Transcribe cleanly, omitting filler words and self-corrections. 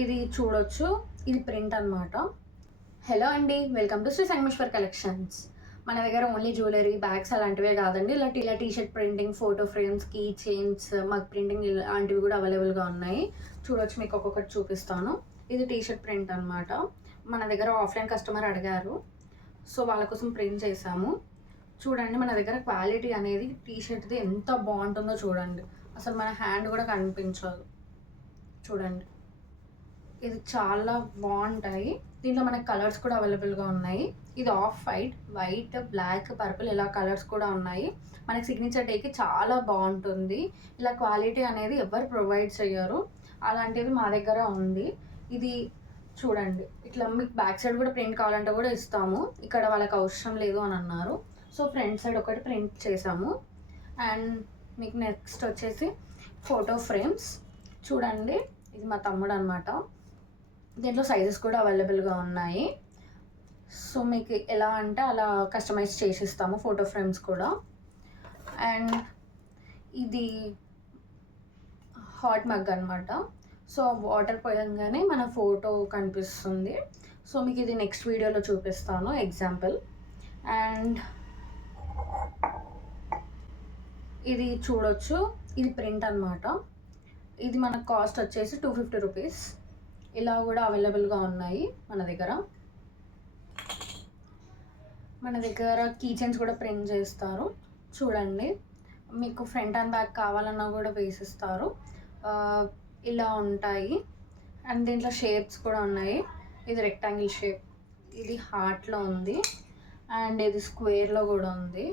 ఇది చూడొచ్చు. ఇది ప్రింట్ అనమాట. హలో అండి, welcome to Shri Sangameshwar collections. మన దగ్గర ఓన్లీ జ్యువెలరీ, బ్యాగ్స్ అలాంటివే కాదండి, ఇలా T-shirt printing, photo frames, key chains, mug printing ఇలాంటివి కూడా అవైలబుల్గా ఉన్నాయి. చూడొచ్చు, మీకు ఒక్కొక్కటి చూపిస్తాను. ఇది టీషర్ట్ ప్రింట్ అనమాట. మన దగ్గర ఆఫ్లైన్ కస్టమర్ అడిగారు, సో వాళ్ళ కోసం ప్రింట్ చేసాము. చూడండి, మన దగ్గర క్వాలిటీ అనేది టీషర్ట్ది ఎంత బాగుంటుందో చూడండి. అసలు మన హ్యాండ్ కూడా కనిపించదు. చూడండి, ఇది చాలా బాగుంటాయి. దీంట్లో మనకి కలర్స్ కూడా అవైలబుల్గా ఉన్నాయి. ఇది ఆఫ్ వైట్, బ్లాక్, పర్పుల్ ఇలా కలర్స్ కూడా ఉన్నాయి. మనకి సిగ్నేచర్ డేకి చాలా బాగుంటుంది. ఇలా క్వాలిటీ అనేది ఎవరు ప్రొవైడ్ చేయరు, అలాంటిది మా దగ్గర ఉంది. ఇది చూడండి, ఇట్లా మీకు బ్యాక్ సైడ్ కూడా ప్రింట్ కావాలంటే కూడా ఇస్తాము. ఇక్కడ వాళ్ళకి అవసరం లేదు అని అన్నారు, సో ఫ్రంట్ సైడ్ ఒకటి ప్రింట్ చేసాము. అండ్ మీకు నెక్స్ట్ వచ్చేసి ఫోటో ఫ్రేమ్స్. చూడండి, ఇది మా తమ్ముడు అనమాట. దీంట్లో సైజెస్ కూడా అవైలబుల్గా ఉన్నాయి. సో మీకు ఎలా అంటే అలా కస్టమైజ్ చేసిస్తాము ఫోటో ఫ్రేమ్స్ కూడా. అండ్ ఇది హాట్ మగ్ అనమాట. సో వాటర్ పోయంగానే మన ఫోటో కనిపిస్తుంది. సో మీకు ఇది నెక్స్ట్ వీడియోలో చూపిస్తాను ఎగ్జాంపుల్. అండ్ ఇది చూడొచ్చు, ఇది ప్రింట్ అనమాట. ఇది మనకు కాస్ట్ వచ్చేసి 250 రూపీస్. ఇలా కూడా అవైలబుల్గా ఉన్నాయి మన దగ్గర. మన దగ్గర కీ చైన్స్ కూడా ప్రింట్ చేస్తారు. చూడండి, మీకు ఫ్రంట్ అండ్ బ్యాక్ కావాలన్నా కూడా వేసిస్తారు. ఇలా ఉంటాయి. అండ్ దీంట్లో షేప్స్ కూడా ఉన్నాయి. ఇది రెక్టాంగిల్ షేప్, ఇది హార్ట్లో ఉంది, అండ్ ఇది స్క్వేర్లో కూడా ఉంది.